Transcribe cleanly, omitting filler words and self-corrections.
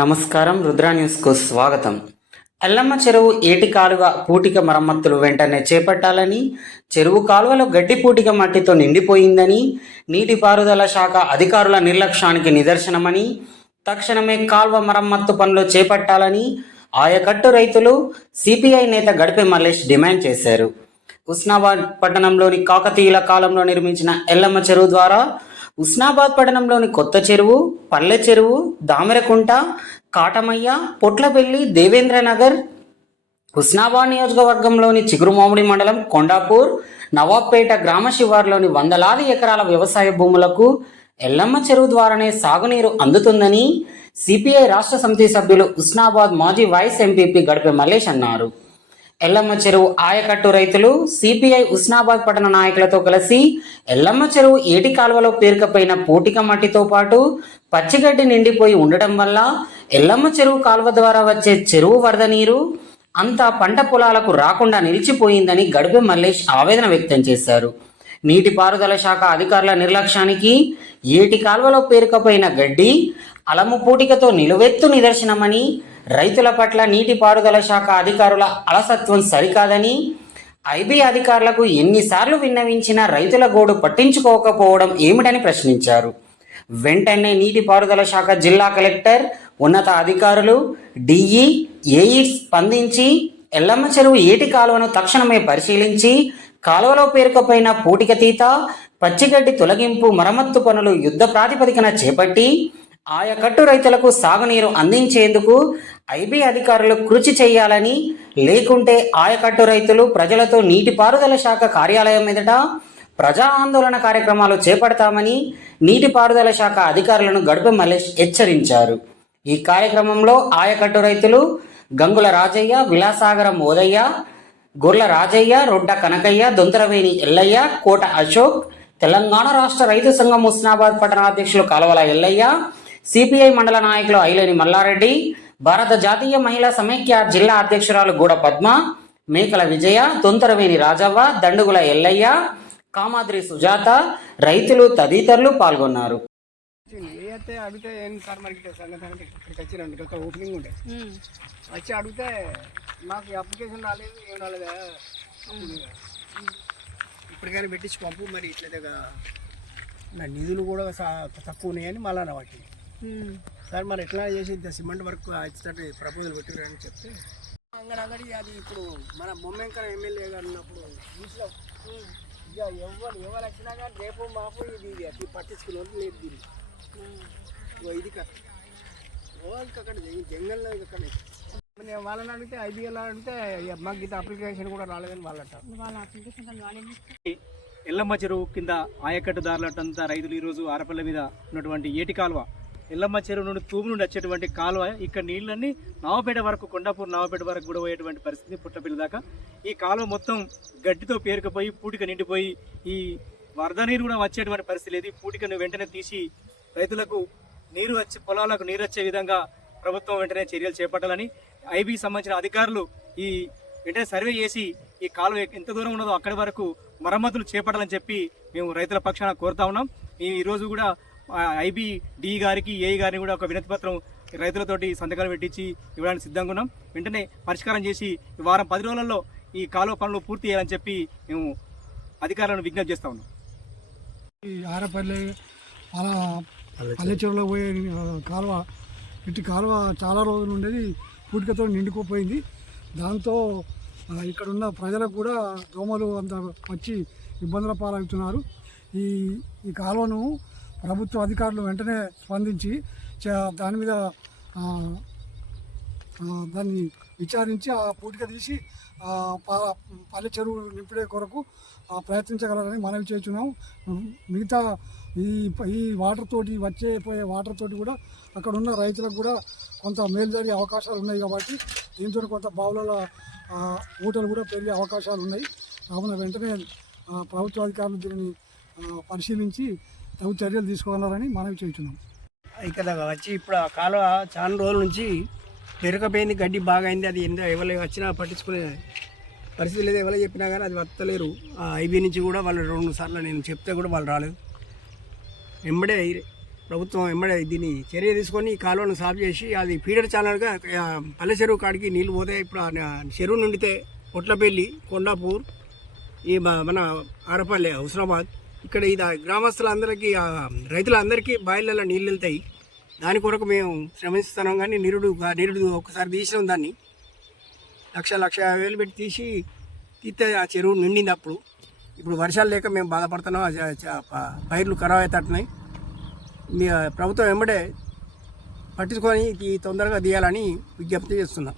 నమస్కారం. రుద్ర న్యూస్కు స్వాగతం. ఎల్లమ్మ చెరువు ఏటి కాలువ పూటిక మరమ్మతులు వెంటనే చేపట్టాలని, చెరువు కాలువలో గడ్డి పూటిక మట్టితో నిండిపోయిందని, నీటిపారుదల శాఖ అధికారుల నిర్లక్ష్యానికి నిదర్శనమని, తక్షణమే కాల్వ మరమ్మత్తు పనులు చేపట్టాలని ఆయకట్టు రైతులు సిపిఐ నేత గడిపే మల్లేష్ డిమాండ్ చేశారు. హుస్నాబాద్ పట్టణంలోని కాకతీయుల కాలంలో నిర్మించిన ఎల్లమ్మ చెరువు ద్వారా హుస్నాబాద్ పట్టణంలోని కొత్త చెరువు, పల్లె చెరువు, దామెరకుంట, కాటమయ్య, పొట్లపల్లి, దేవేంద్రనగర్, హుస్నాబాద్ నియోజకవర్గంలోని చిగురుమామిడి మండలం కొండాపూర్, నవాబ్పేట గ్రామ శివార్లోని వందలాది ఎకరాల వ్యవసాయ భూములకు ఎల్లమ్మ చెరువు ద్వారానే సాగునీరు అందుతుందని సిపిఐ రాష్ట్ర సమితి సభ్యులు హుస్నాబాద్ మాజీ వైస్ ఎంపీపీ గడిపే మల్లేష్ అన్నారు. ఎల్లమ్మ చెరువు ఆయకట్టు రైతులు సిపిఐ హుస్నాబాద్ పట్టణ నాయకులతో కలిసి ఎల్లమ్మ చెరువు ఏటి కాలువలో పేరుకపోయిన పూటిక మట్టితో పాటు పచ్చిగడ్డి నిండిపోయి ఉండటం వల్ల ఎల్లమ్మ చెరువు కాలువ ద్వారా వచ్చే చెరువు వరద నీరు అంతా పంట పొలాలకు రాకుండా నిలిచిపోయిందని గడిపే మల్లేష్ ఆవేదన వ్యక్తం చేశారు. నీటిపారుదల శాఖ అధికారుల నిర్లక్ష్యానికి ఏటి కాలువలో పేరుకపోయిన గడ్డి అలము పూటికతో నిలువెత్తు నిదర్శనమని, రైతుల పట్ల నీటిపారుదల శాఖ అధికారుల అలసత్వం సరికాదని, ఐబీ అధికారులకు ఎన్నిసార్లు విన్నవించినా రైతుల గోడు పట్టించుకోకపోవడం ఏమిటని ప్రశ్నించారు. వెంటనే నీటిపారుదల శాఖ జిల్లా కలెక్టర్, ఉన్నత అధికారులు, డిఈ, ఏఈ స్పందించి ఎల్లమ్మ చెరువు ఏటి కాలువను తక్షణమే పరిశీలించి కాలువలో పేరుకపోయిన పూటిక తీత, పచ్చిగడ్డి తొలగింపు, మరమ్మత్తు పనులు యుద్ధ ప్రాతిపదికన చేపట్టి ఆయకట్టు రైతులకు సాగునీరు అందించేందుకు ఐబీ అధికారులు కృషి చేయాలని, లేకుంటే ఆయకట్టు రైతులు ప్రజలతో నీటిపారుదల శాఖ కార్యాలయం ఎదుట ప్రజా ఆందోళన కార్యక్రమాలు చేపడతామని నీటిపారుదల శాఖ అధికారులను గడిపే మల్లేష్ హెచ్చరించారు. ఈ కార్యక్రమంలో ఆయకట్టు రైతులు గంగుల రాజయ్య, విలాసాగరం ఓదయ్య, గొర్ల రాజయ్య, రొడ్డ కనకయ్య, దొంతరవేణి ఎల్లయ్య, కోట అశోక్, తెలంగాణ రాష్ట్ర రైతు సంఘం హుస్నాబాద్ పట్టణాధ్యక్షులు కాలవల ఎల్లయ్య, సిపిఐ మండల నాయకులు ఐలేని మల్లారెడ్డి, భారత జాతీయ మహిళా సమైక్య జిల్లా అధ్యక్షురాలు గూడ పద్మ, మేకల విజయ, దొంతరవేణి రాజవ్వ, దండుగుల ఎల్లయ్య, కామాద్రి సుజాత, రైతులు తదితరులు పాల్గొన్నారు. అడిగితే ఏం సార్ మనకి సంగతి ఇక్కడికి వచ్చిరండి, ఒక ఓపెనింగ్ ఉండే వచ్చి అడిగితే మాకు అప్లికేషన్ రాలేదు, ఏం రాలేదా, ఇప్పటికైనా పెట్టించి పంపు, మరి ఇట్లయితే కదా నా నిధులు కూడా తక్కువ ఉన్నాయని మళ్ళా వాటి సార్ మరి ఎట్లా చేసి సిమెంట్ వర్క్ ఇచ్చినట్టు ప్రపోజల్ పెట్టారని చెప్తే అంగడి అది ఇప్పుడు మన బొమ్మెంకర ఎమ్మెల్యే గారు ఉన్నప్పుడు చూసినాం. ఇక ఎవరు వచ్చినా కానీ రేపు మాపు ఇది పట్టించుకునే వాళ్ళు లేదు. దీన్ని ఇది అక్కడ జంగల్లో అక్కడ వాళ్ళని అడిగితే ఐబీఎల్ అడిగితే మాకు ఇది అప్లికేషన్ కూడా రాలేదని వాళ్ళంట. ఎల్లమ్మ చెరువు కింద ఆయకట్టుదారులంతా రైతులు ఈరోజు ఆరపల్ల మీద ఉన్నటువంటి ఏటి కాలువ, ఎల్లమ్మ చెరువు నుండి తూము నుండి వచ్చేటువంటి కాలువ, ఇక్కడ నీళ్ళన్నీ నవాపేట వరకు, కొండాపూర్ నవాపేట వరకు కూడా పోయేటువంటి పరిస్థితి, పుట్టపల్లి దాకా ఈ కాలువ మొత్తం గడ్డితో పేరుకుపోయి పూటిక నిండిపోయి ఈ వరద నీరు కూడా వచ్చేటువంటి పరిస్థితి లేదు. ఈ పూటికను వెంటనే తీసి రైతులకు నీరు వచ్చి పొలాలకు నీరు వచ్చే విధంగా ప్రభుత్వం వెంటనే చర్యలు చేపట్టాలని, ఐబీకి సంబంధించిన అధికారులు ఈ వెంటనే సర్వే చేసి ఈ కాలువ ఎంత దూరం ఉన్నదో అక్కడి వరకు మరమ్మతులు చేపట్టాలని చెప్పి మేము రైతుల పక్షాన కోరుతా ఉన్నాం. ఈరోజు కూడా ఐబీ డి గారికి, ఏఈ గారిని కూడా ఒక వినతి పత్రం రైతులతోటి సంతకాలు పెట్టించి ఇవ్వడానికి సిద్ధంగా ఉన్నాం. వెంటనే పరిష్కారం చేసి ఈ వారం 10 రోజులలో ఈ కాలువ పనులు పూర్తి చేయాలని చెప్పి మేము అధికారులను విజ్ఞప్తి చేస్తా ఉన్నాం. ఈ ఆరపల్లి అలా పల్లెచూరులో పోయే కాలువ, ఇటు కాలువ చాలా రోజులు ఉండేది పూటికతో నిండుకుపోయింది. దాంతో ఇక్కడున్న ప్రజలకు కూడా దోమలు అంత వచ్చి ఇబ్బందుల పాలవుతున్నారు. ఈ కాలువను ప్రభుత్వ అధికారులు వెంటనే స్పందించి దాని మీద దాన్ని విచారించి ఆ పూటిక తీసి పల్లె చెరువు నింపడే కొరకు ప్రయత్నించగలరని మనవి చేస్తున్నాం. మిగతా ఈ వాటర్ తోటి పోయే వాటర్ తోటి కూడా అక్కడ ఉన్న రైతులకు కూడా కొంత మేలు జరిగే అవకాశాలు ఉన్నాయి. కాబట్టి దీంతో కొంత బావుల ఊటలు కూడా పెరిగే అవకాశాలు ఉన్నాయి. కావున వెంటనే ప్రభుత్వ అధికారులు దీనిని పరిశీలించి తగు చర్యలు తీసుకోవాలని మనవి చేస్తున్నాం. ఇక్కడ వచ్చి ఇప్పుడు ఆ కాలువ చాలా రోజుల నుంచి పెరగపోయింది, గడ్డి బాగా అయింది. అది ఎవరు వచ్చినా పట్టించుకునే పరిస్థితి లేదు. ఎవరు చెప్పినా కానీ అది వస్తలేరు. ఐబీ నుంచి కూడా వాళ్ళు 2 సార్లు నేను చెప్తే కూడా వాళ్ళు రాలేదు. వెంబడే ప్రభుత్వం వెంబడే దీన్ని చర్య తీసుకొని ఈ కాలువను సాఫ్ చేసి అది ఫీడర్ ఛానల్గా పల్లె చెరువు కాడికి నీళ్ళు పోతే ఇప్పుడు ఆ చెరువు నిండితే పొట్లపల్లి, కొండాపూర్, ఈ మన ఆరపల్లి, హుస్నాబాద్ ఇక్కడ ఇది గ్రామస్తులందరికీ రైతులందరికీ బాయిలలో నీళ్ళు వెళ్తాయి. దాని కొరకు మేము శ్రమిస్తున్నాం. కానీ నిరుడు ఒకసారి తీసినాం దాన్ని 1,50,000 పెట్టి తీస్తే ఆ చెరువు నిండింది. ఇప్పుడు వర్షాలు లేక మేము బాధపడుతున్నాం. పైర్లు ఖరాబ్ అవుతున్నాయి. మీ ప్రభుత్వం వెంబడే పట్టించుకొని తొందరగా తీయాలని విజ్ఞప్తి చేస్తున్నాం.